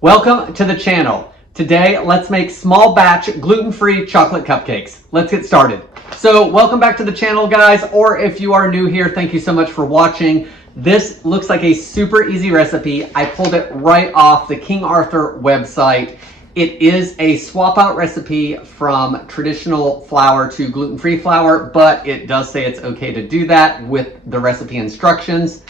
Welcome to the channel. Today, let's make small batch gluten-free chocolate cupcakes. Let's get started. So welcome back to the channel, guys, or if you are new here, thank you so much for watching. This looks like a super easy recipe. I pulled it right off the King Arthur website. It is a swap out recipe from traditional flour to gluten-free flour, but it does say it's okay to do that with the recipe instructions.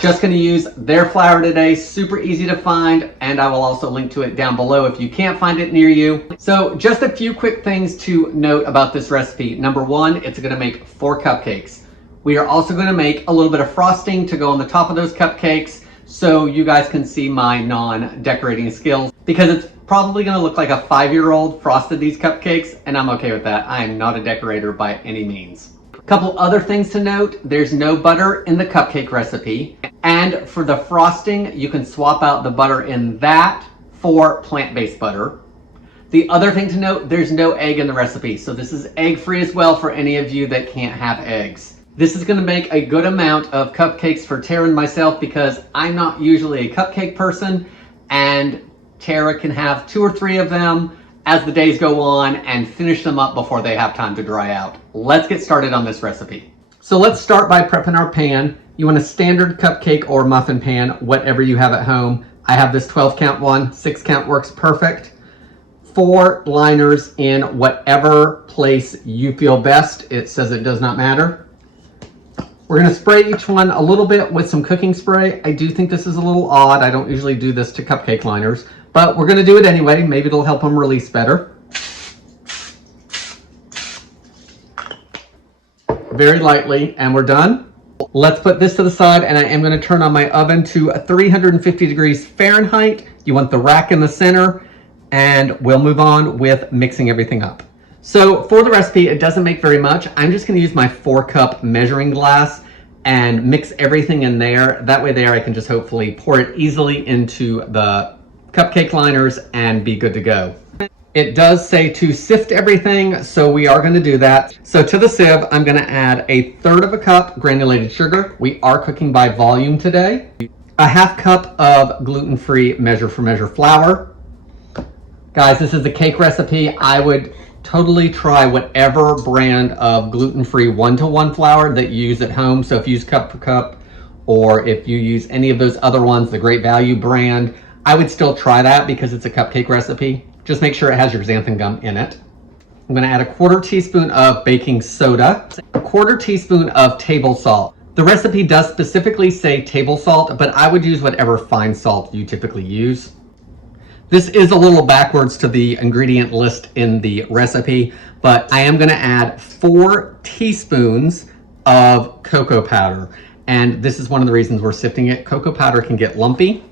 Just going to use their flour today, super easy to find, and I will also link to it down below if you can't find it near you. So just a few quick things to note about this recipe. Number one, it's going to make 4 cupcakes. We are also going to make a little bit of frosting to go on the top of those cupcakes so you guys can see my non-decorating skills, because it's probably going to look like a 5-year-old frosted these cupcakes, and I'm okay with that. I am not a decorator by any means. Couple other things to note: there's no butter in the cupcake recipe, and for the frosting you can swap out the butter in that for plant-based butter. The other thing to note, there's no egg in the recipe, so this is egg free as well for any of you that can't have eggs. This is going to make a good amount of cupcakes for Tara and myself, because I'm not usually a cupcake person, and Tara can have 2 or 3 of them as the days go on and finish them up before they have time to dry out. Let's get started on this recipe. So let's start by prepping our pan. You want a standard cupcake or muffin pan, whatever you have at home. I have this 12 count one, 6 count works perfect. 4 liners in whatever place you feel best. It says it does not matter. We're gonna spray each one a little bit with some cooking spray. I do think this is a little odd. I don't usually do this to cupcake liners, but we're gonna do it anyway. Maybe it'll help them release better. Very lightly, and we're done. Let's put this to the side, and I am gonna turn on my oven to 350 degrees Fahrenheit. You want the rack in the center, and we'll move on with mixing everything up. So for the recipe, it doesn't make very much. I'm just gonna use my 4-cup measuring glass and mix everything in there. That way there I can just hopefully pour it easily into the cupcake liners and be good to go. It does say to sift everything, so we are gonna do that. So to the sieve, I'm gonna add 1/3 cup granulated sugar. We are cooking by volume today. 1/2 cup of gluten-free measure for measure flour. Guys, this is a cake recipe. I would totally try whatever brand of gluten-free 1-to-1 flour that you use at home. So if you use cup for cup, or if you use any of those other ones, the Great Value brand, I would still try that because it's a cupcake recipe. Just make sure it has your xanthan gum in it. I'm gonna add 1/4 teaspoon of baking soda, 1/4 teaspoon of table salt. The recipe does specifically say table salt, but I would use whatever fine salt you typically use. This is a little backwards to the ingredient list in the recipe, but I am gonna add 4 teaspoons of cocoa powder. And this is one of the reasons we're sifting it. Cocoa powder can get lumpy.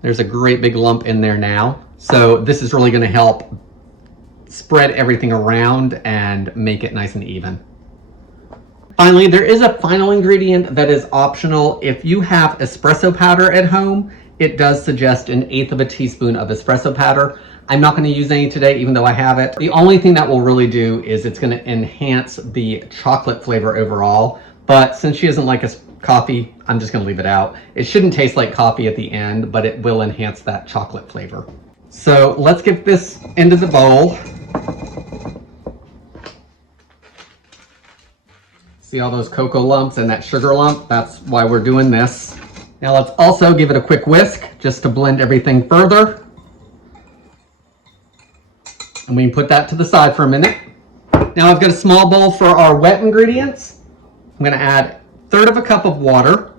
There's a great big lump in there now. So this is really gonna help spread everything around and make it nice and even. Finally, there is a final ingredient that is optional. If you have espresso powder at home, it does suggest 1/8 teaspoon of espresso powder. I'm not gonna use any today, even though I have it. The only thing that will really do is it's gonna enhance the chocolate flavor overall. But since she doesn't like coffee, I'm just gonna leave it out. It shouldn't taste like coffee at the end, but it will enhance that chocolate flavor. So let's get this into the bowl. See all those cocoa lumps and that sugar lump? That's why we're doing this. Now let's also give it a quick whisk just to blend everything further. And we can put that to the side for a minute. Now I've got a small bowl for our wet ingredients. I'm gonna add 1/3 cup of water,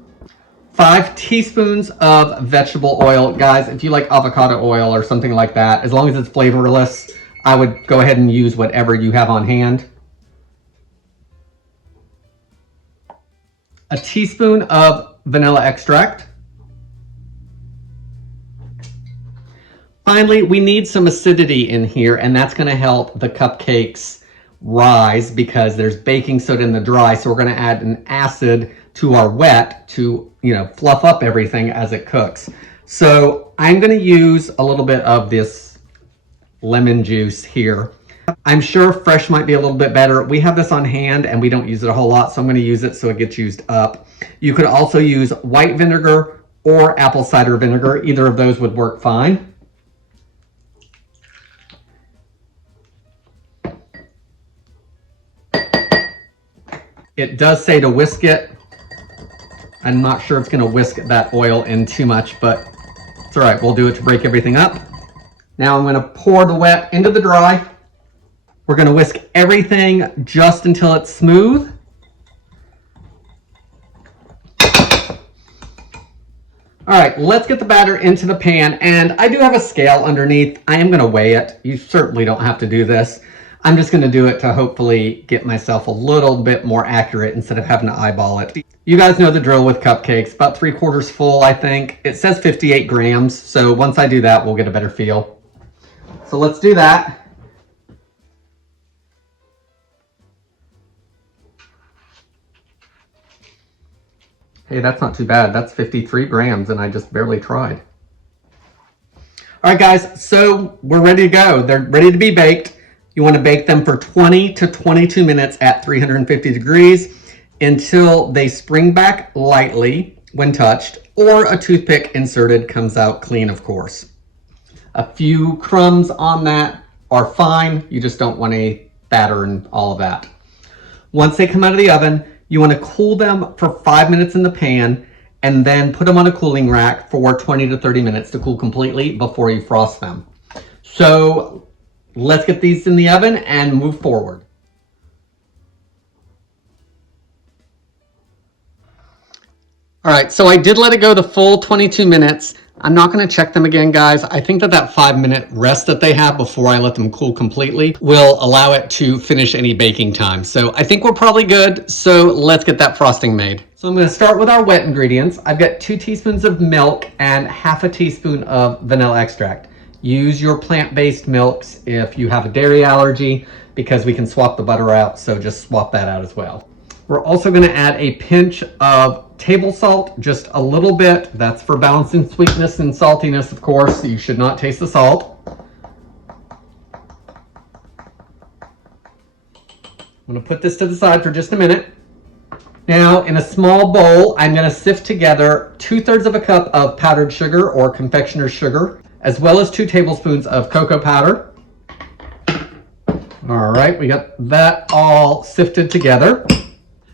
5 teaspoons of vegetable oil. Guys, if you like avocado oil or something like that, as long as it's flavorless, I would go ahead and use whatever you have on hand. A teaspoon of vanilla extract. Finally, we need some acidity in here, and that's gonna help the cupcakes rise because there's baking soda in the dry, so we're gonna add an acid to our wet to, fluff up everything as it cooks. So I'm gonna use a little bit of this lemon juice here. I'm sure fresh might be a little bit better. We have this on hand and we don't use it a whole lot, so I'm going to use it so it gets used up. You could also use white vinegar or apple cider vinegar. Either of those would work fine. It does say to whisk it. I'm not sure it's going to whisk that oil in too much, but it's all right. We'll do it to break everything up. Now I'm going to pour the wet into the dry. We're going to whisk everything just until it's smooth. All right, let's get the batter into the pan, and I do have a scale underneath. I am going to weigh it. You certainly don't have to do this. I'm just going to do it to hopefully get myself a little bit more accurate instead of having to eyeball it. You guys know the drill with cupcakes, about 3/4 full, I think. It says 58 grams, so once I do that, we'll get a better feel. So let's do that. Hey, that's not too bad. That's 53 grams, and I just barely tried. All right, guys, so we're ready to go. They're ready to be baked. You want to bake them for 20 to 22 minutes at 350 degrees until they spring back lightly when touched, or a toothpick inserted comes out clean, of course. A few crumbs on that are fine. You just don't want any batter and all of that. Once they come out of the oven, you want to cool them for 5 minutes in the pan and then put them on a cooling rack for 20 to 30 minutes to cool completely before you frost them. So let's get these in the oven and move forward. All right, so I did let it go the full 22 minutes. I'm not going to check them again, guys. I think that 5-minute rest that they have before I let them cool completely will allow it to finish any baking time. So I think we're probably good. So let's get that frosting made. So I'm going to start with our wet ingredients. I've got 2 teaspoons of milk and half a teaspoon of vanilla extract. Use your plant-based milks if you have a dairy allergy, because we can swap the butter out. So just swap that out as well. We're also going to add a pinch of table salt, just a little bit. That's for balancing sweetness and saltiness, of course. You should not taste the salt. I'm going to put this to the side for just a minute. Now, in a small bowl, I'm going to sift together 2/3 of a cup of powdered sugar or confectioner's sugar, as well as 2 tablespoons of cocoa powder. All right, we got that all sifted together.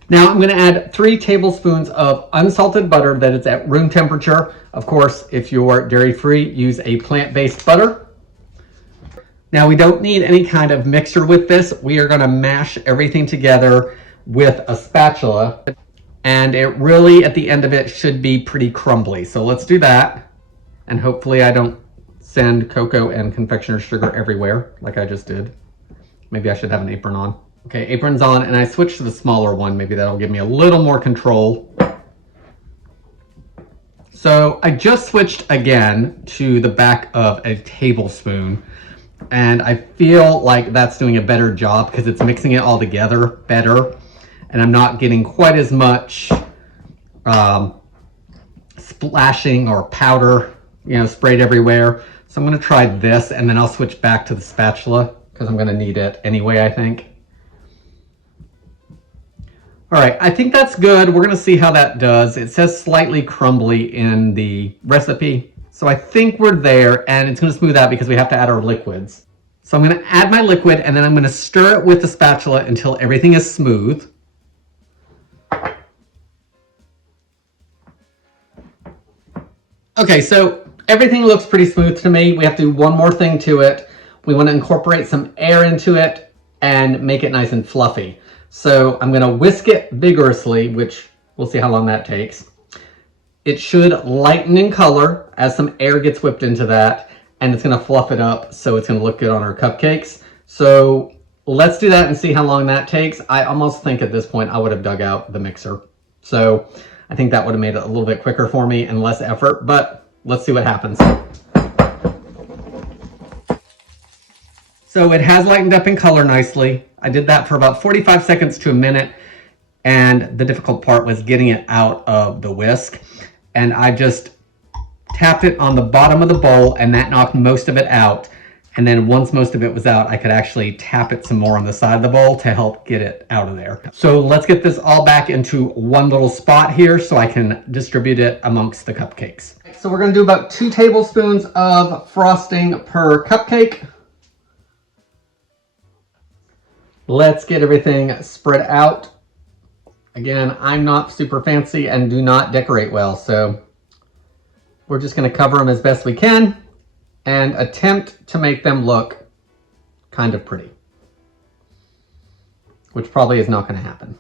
Now I'm going to add 3 tablespoons of unsalted butter that is at room temperature. Of course, if you're dairy-free, use a plant-based butter. Now we don't need any kind of mixer with this. We are going to mash everything together with a spatula, and it really, at the end of it, should be pretty crumbly. So let's do that, and hopefully I don't send cocoa and confectioner's sugar everywhere like I just did. Maybe I should have an apron on. Okay, apron's on, and I switched to the smaller one. Maybe that'll give me a little more control. So I just switched again to the back of a tablespoon, and I feel like that's doing a better job because it's mixing it all together better, and I'm not getting quite as much splashing or powder, sprayed everywhere. So I'm going to try this, and then I'll switch back to the spatula because I'm going to need it anyway, I think. All right, I think that's good. We're going to see how that does. It says slightly crumbly in the recipe. So I think we're there, and it's going to smooth out because we have to add our liquids. So I'm going to add my liquid, and then I'm going to stir it with the spatula until everything is smooth. Okay, so everything looks pretty smooth to me. We have to do one more thing to it. We want to incorporate some air into it and make it nice and fluffy. So I'm going to whisk it vigorously, which we'll see how long that takes. It should lighten in color as some air gets whipped into that, and it's going to fluff it up so it's going to look good on our cupcakes. So let's do that and see how long that takes. I almost think at this point I would have dug out the mixer. So I think that would have made it a little bit quicker for me and less effort, but let's see what happens. So it has lightened up in color nicely. I did that for about 45 seconds to a minute, and the difficult part was getting it out of the whisk. And I just tapped it on the bottom of the bowl, and that knocked most of it out. And then once most of it was out, I could actually tap it some more on the side of the bowl to help get it out of there. So let's get this all back into one little spot here so I can distribute it amongst the cupcakes. So we're gonna do about 2 tablespoons of frosting per cupcake. Let's get everything spread out. Again, I'm not super fancy and do not decorate well, so we're just gonna cover them as best we can and attempt to make them look kind of pretty, which probably is not gonna happen.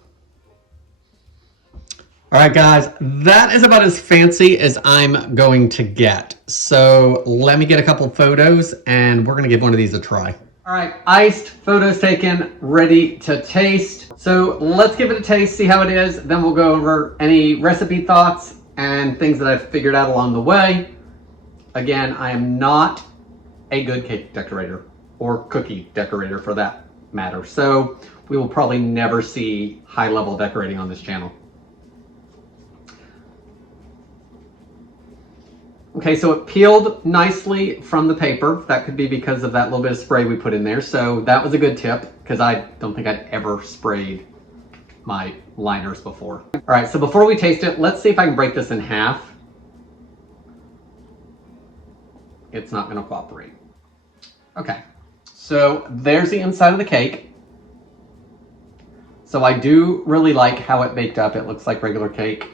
All right, guys, that is about as fancy as I'm going to get. So let me get a couple photos and we're gonna give one of these a try. All right, iced, photos taken, ready to taste. So let's give it a taste, see how it is. Then we'll go over any recipe thoughts and things that I've figured out along the way. Again, I am not a good cake decorator or cookie decorator for that matter. So we will probably never see high level decorating on this channel. Okay, so it peeled nicely from the paper. That could be because of that little bit of spray we put in there. So that was a good tip because I don't think I'd ever sprayed my liners before. All right, so before we taste it, let's see if I can break this in half. It's not gonna cooperate. Okay, so there's the inside of the cake. So I do really like how it baked up. It looks like regular cake.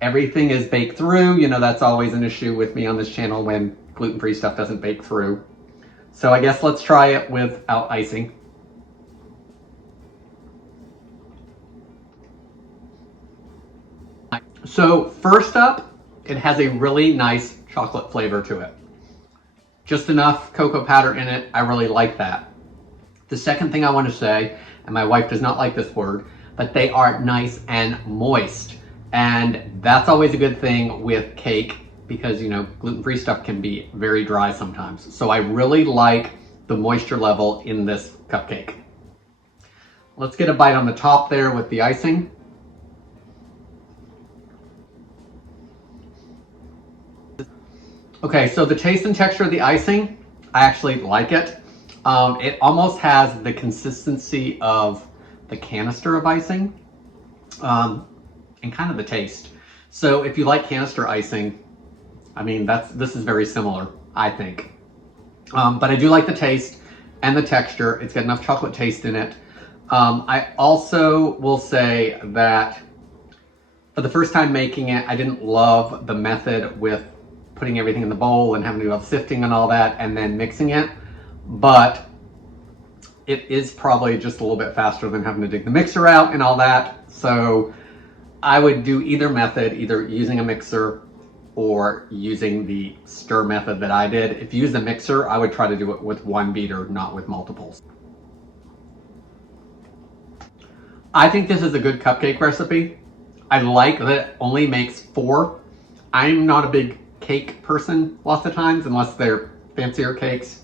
Everything is baked through. You know, that's always an issue with me on this channel when gluten-free stuff doesn't bake through. So I guess let's try it without icing. So first up, it has a really nice chocolate flavor to it. Just enough cocoa powder in it. I really like that. The second thing I want to say, and my wife does not like this word, but they are nice and moist. And that's always a good thing with cake because, you know, gluten-free stuff can be very dry sometimes. So I really like the moisture level in this cupcake. Let's get a bite on the top there with the icing. Okay, so the taste and texture of the icing, I actually like it. It almost has the consistency of the canister of icing and kind of the taste. So if you like canister icing, I mean, this is very similar, I think. But I do like the taste and the texture. It's got enough chocolate taste in it. I also will say that for the first time making it, I didn't love the method with putting everything in the bowl and having to do all the sifting and all that and then mixing it. But it is probably just a little bit faster than having to dig the mixer out and all that. So I would do either method, either using a mixer or using the stir method that I did. If you use the mixer, I would try to do it with one beater, not with multiples. I think this is a good cupcake recipe. I like that it only makes 4. I'm not a big cake person lots of times, unless they're fancier cakes.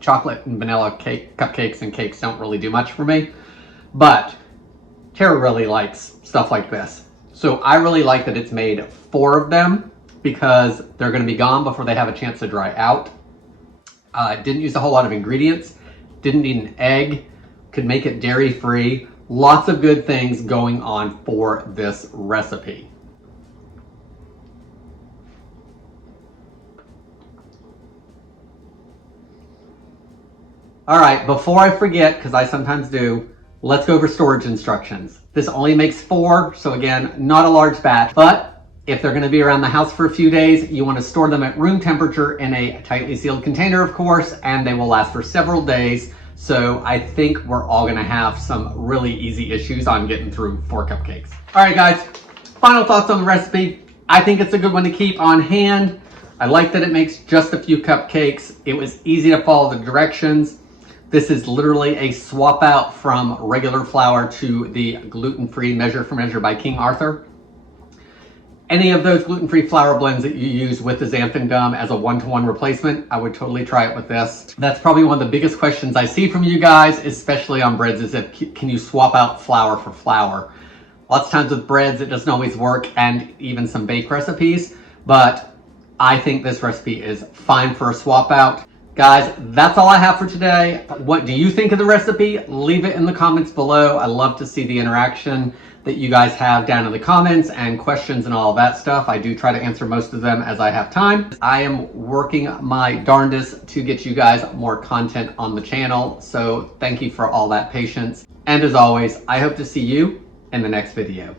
Chocolate and vanilla cake, cupcakes and cakes don't really do much for me. But Tara really likes stuff like this. So I really like that it's made 4 of them because they're gonna be gone before they have a chance to dry out. Didn't use a whole lot of ingredients, didn't need an egg, could make it dairy-free. Lots of good things going on for this recipe. All right, before I forget, because I sometimes do, let's go over storage instructions. This only makes 4, so again, not a large batch, but if they're gonna be around the house for a few days, you wanna store them at room temperature in a tightly sealed container, of course, and they will last for several days. So I think we're all gonna have some really easy issues on getting through 4 cupcakes. All right, guys, final thoughts on the recipe. I think it's a good one to keep on hand. I like that it makes just a few cupcakes. It was easy to follow the directions. This is literally a swap out from regular flour to the gluten-free Measure for Measure by King Arthur. Any of those gluten-free flour blends that you use with the xanthan gum as a 1-to-1 replacement, I would totally try it with this. That's probably one of the biggest questions I see from you guys, especially on breads, is can you swap out flour for flour? Lots of times with breads, it doesn't always work, and even some bake recipes, but I think this recipe is fine for a swap out. Guys, that's all I have for today. What do you think of the recipe? Leave it in the comments below. I love to see the interaction that you guys have down in the comments and questions and all that stuff. I do try to answer most of them as I have time. I am working my darndest to get you guys more content on the channel. So thank you for all that patience. And as always, I hope to see you in the next video.